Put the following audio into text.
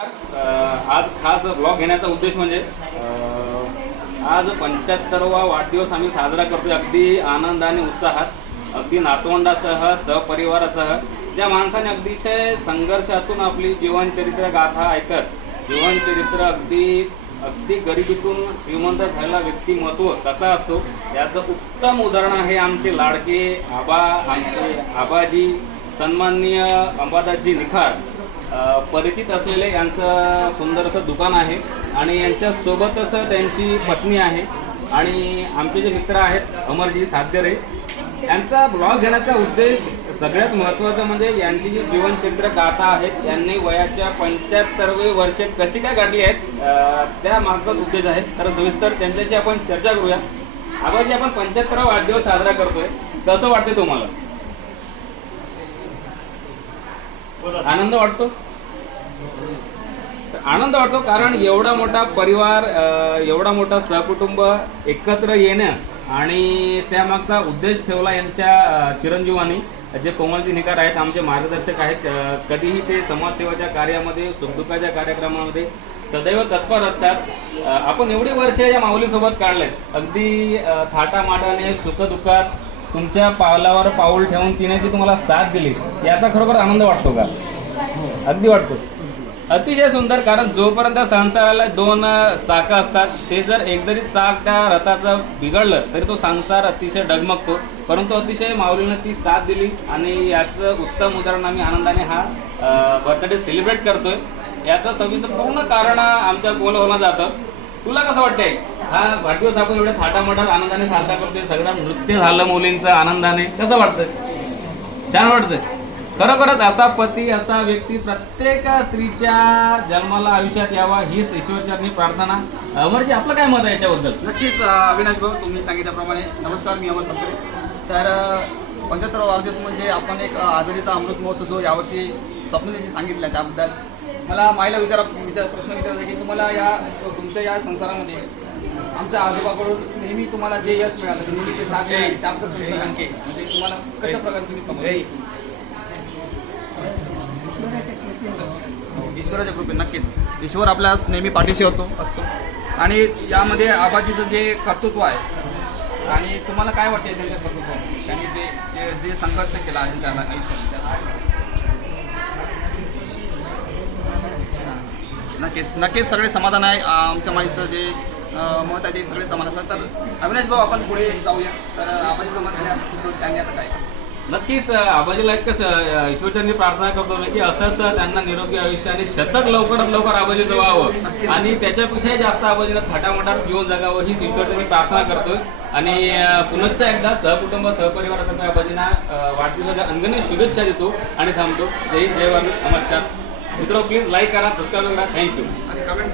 आज खास ब्लॉग घेण्याचा उद्देश म्हणजे आज 75वा वाढदिवस आम्ही साजरा करतोय अगदी आनंदाने उत्साहात, अगदी नातवंडासह सहपरिवारासह. ज्या माणसाने अतिशय संघर्षातून आपली जीवनचरित्र गाथा ऐकत जीवनचरित्र अगदी गरिबीतून श्रीमंत झालेला व्यक्तिमत्व कसा असतो याचं उत्तम उदाहरण आहे आमचे लाडके आमचे आबाजी सन्माननीय अंबादासजी निखार. परिचित असलेले यांचं सुंदरसं दुकान आहे आणि यांच्यासोबतच त्यांची पत्नी आहे आणि आमचे जे मित्र आहेत अमरजी साध्यरे. यांचा ब्लॉग घेण्याचा उद्देश सगळ्यात महत्त्वाचं म्हणजे यांची जी जीवनचरित्र गाथा आहेत यांनी वयाच्या 75वे वर्षे कशी काय गाठली आहेत त्या मागचाच उद्देश आहे. तर सविस्तर त्यांच्याशी आपण चर्चा करूया. आबाजी, आपण 75वा वाढदिवस साजरा करतोय, कसं वाटते तुम्हाला? आनंद वाटतो? आनंद वाटतो कारण एवढा मोठा परिवार, एवढा मोठा सहकुटुंब एकत्र येणं आणि त्यामागचा उद्देश ठेवला यांच्या चिरंजीवानी जे कोमलजी निखार आहेत, आमचे मार्गदर्शक आहेत. कधीही ते समाजसेवेच्या कार्यामध्ये सुखदुःखाच्या कार्यक्रमामध्ये सदैव तत्पर असतात. आपण एवढी वर्ष या माऊलीसोबत काढलेत, अगदी थाटामाटाने सुखदुःखात तुमच्या पावलावर पाऊल ठेवून तिने जी तुम्हाला साथ दिली याचा खरोखर आनंद वाटतो का? अगदी वाटतो. अतिशय सुंदर, कारण जोपर्यंत संसाराला दोन चाकं असतात ते जर एकतरी चाक त्या रथाचं बिघडलं तरी तो संसार अतिशय डगमगतो. परंतु अतिशय माऊलीनं ती साथ दिली आणि याचं उत्तम उदाहरण आम्ही आनंदाने हा बर्थडे सेलिब्रेट करतोय. याचं सविस्तर पूर्ण कारण आमच्या कोलवरला जातं. तुला कसं वाटतंय हा वाढदिवस आपण एवढ्या थाटामाटात आनंदाने साजरा करतोय, सगळं नृत्य झालं मुलींचं आनंदाने, कसं वाटतंय? छान वाटतंय. खरोखरच असा पती, असा व्यक्ती प्रत्येक स्त्रीच्या जन्माला आयुष्यात यावा हीच ईश्वरचरणी प्रार्थना. अमरजी, आपलं काय मत आहे याच्याबद्दल? नक्कीच अविनाश भाऊ, तुम्ही सांगितल्याप्रमाणे. नमस्कार, मी अमर सातपुते. तर 75वा वाढदिवस म्हणजे आपण एक आजारीचा अमृत महोत्सव जो यावर्षी स्वप्नीने जे सांगितलं त्याबद्दल मला माईला प्रश्न विचारायचा की तुम्हाला तुमच्या या संसारामध्ये आमच्या आजोबाकडून नेहमी तुम्हाला जे यश मिळालं, नेहमी जे साथ मिळाली त्याबद्दल तुमचे सांगते म्हणजे तुम्हाला कशा प्रकारे तुम्ही समजता? ईश्वराच्या कृपे. नक्कीच ईश्वर आपल्या नेहमी पाठीशी असतो आणि यामध्ये आबाजीचं जे कर्तृत्व आहे आणि तुम्हाला काय वाटते त्यांच्या कर्तृत्व, त्यांनी जे संघर्ष केला आहे त्याला आयुष्यात? नक्कीच सगळे समाधान आहे. आमच्या माईचं जे मत आहे ते सगळे समाधान असतात. तर अविनाश भाऊ, आपण पुढे जाऊया. तर आबाजीचं मत त्यांनी आता काय? नक्कीच आबाजीला एक कसं ईश्वरचरणी प्रार्थना करतो की असंच त्यांना निरोगी आयुष्य आणि शतक लवकरात लवकर आबाजीचं व्हावं आणि त्याच्यापेक्षा जास्त आबाजीला थाटामाटात जीवन जगावं ही ईश्वरचरणी प्रार्थना करतोय. आणि पुनश्च एकदा सहकुटुंब सहपरिवारातर्फे आबाजींना वाढदिवसाच्या अंगणी शुभेच्छा देतो आणि थांबतो. जय हिंद, जय भारत, नमस्कार. मित्र, प्लीज लाईक करा, सबस्क्राईब करा. थँक्यू. आणि कमेंट